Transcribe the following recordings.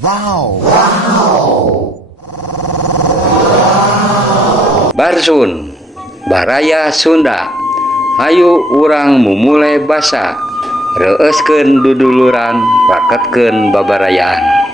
Wow. Barsun Baraya Sunda. Hayu urang mumulai basa, reuskeun duduluran, raketkeun babarayaan.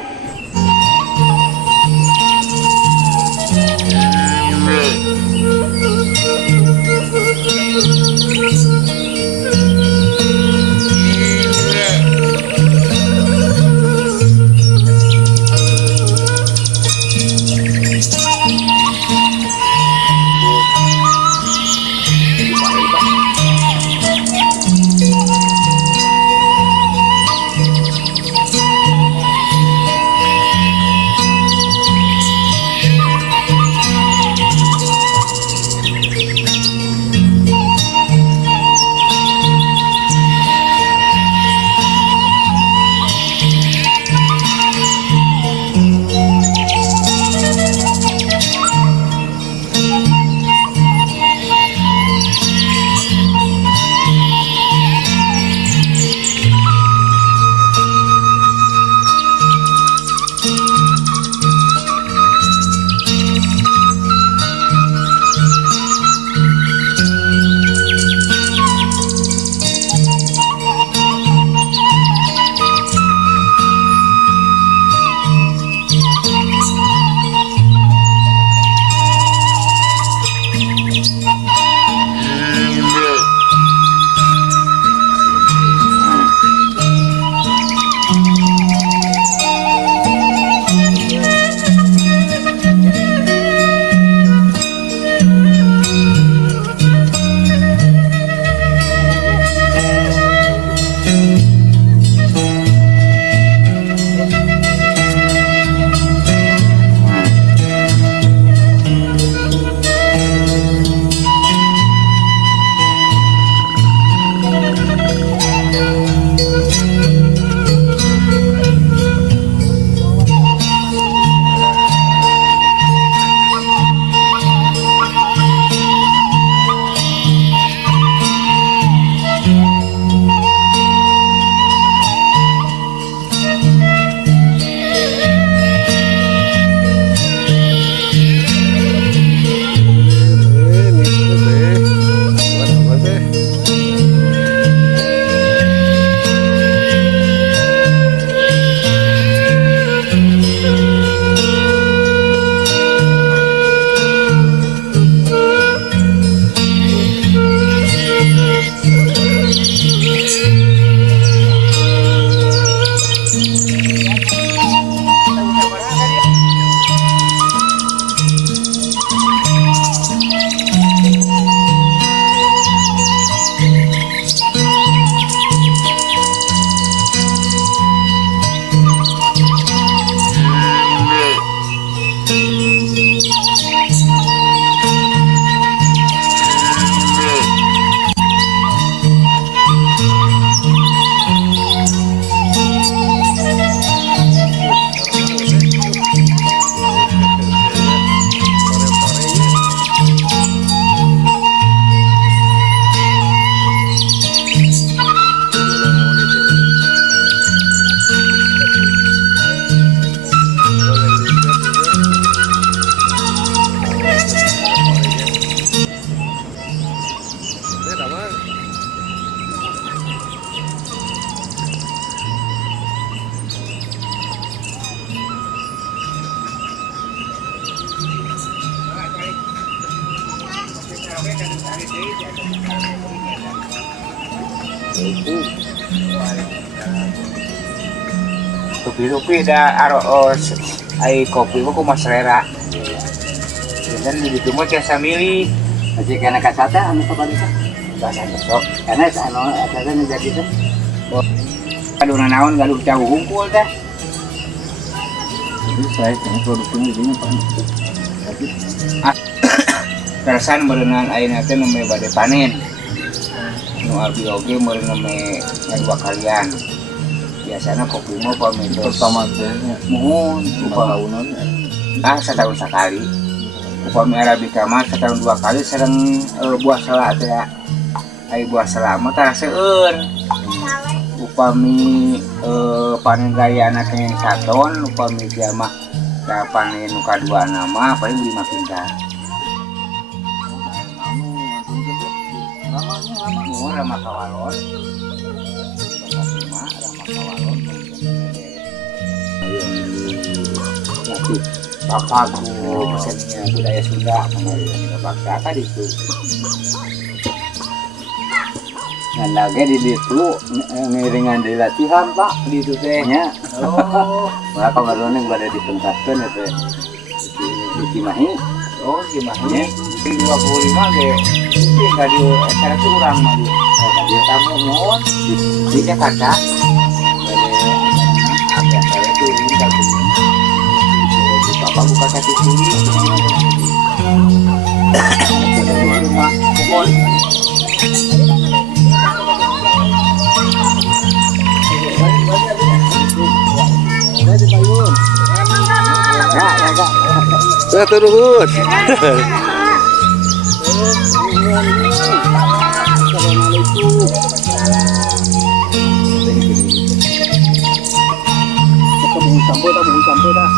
Tupi-tupi dah aros ai kopi ku mas selera. Dan di ditu mah tiasa milih. Aja kana kasata anu kabarisa. Bahasa besok. Karena anu eta teh jadi teh. Aduh naon galuh jauh hunkul teh. Jadi saya kana produknya ini Pak. Kerasan berenang ayeuna teh nembe bade panen. Nu abi oge meureun nembe ngadua kalian. Biasana kopi mah pamit Pertama teh mohon tahunan setahun sekali. Upami Arabica mah setahun 2 kali sareng buah salak teh. Ai buah salak mah tara seueur. upami panen raya anak yang saton upami dia mah panen nu kadua nama paling 5 kintal. Rama kawalon. Rama kawalon. Nanti bapakku pesennya budaya Sunda karena bangsa tadi itu. Nah, lagi di situ ngiringan di latihan Pak di situ tehnya. Oh, maka kemarin yang berada di pentaskan itu di Cimahi. Oh, Cimahi. Di 25 ge itu enggak di acara kurang mah di. Tadi tamu mohon di Jakarta. Ada saya tuh ini kalau ini. Bapak buka kaki sini. Ada rumah pohon. Terus. Sampai dah.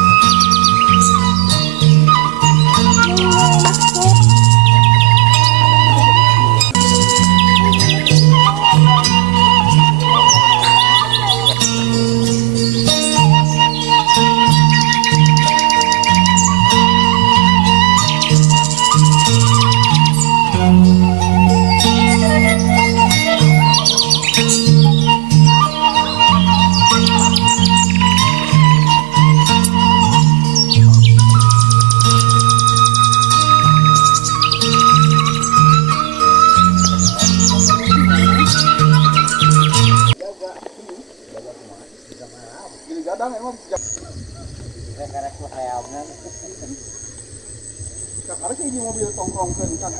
Kadang emang harusnya ini mobil tongkrong ke kan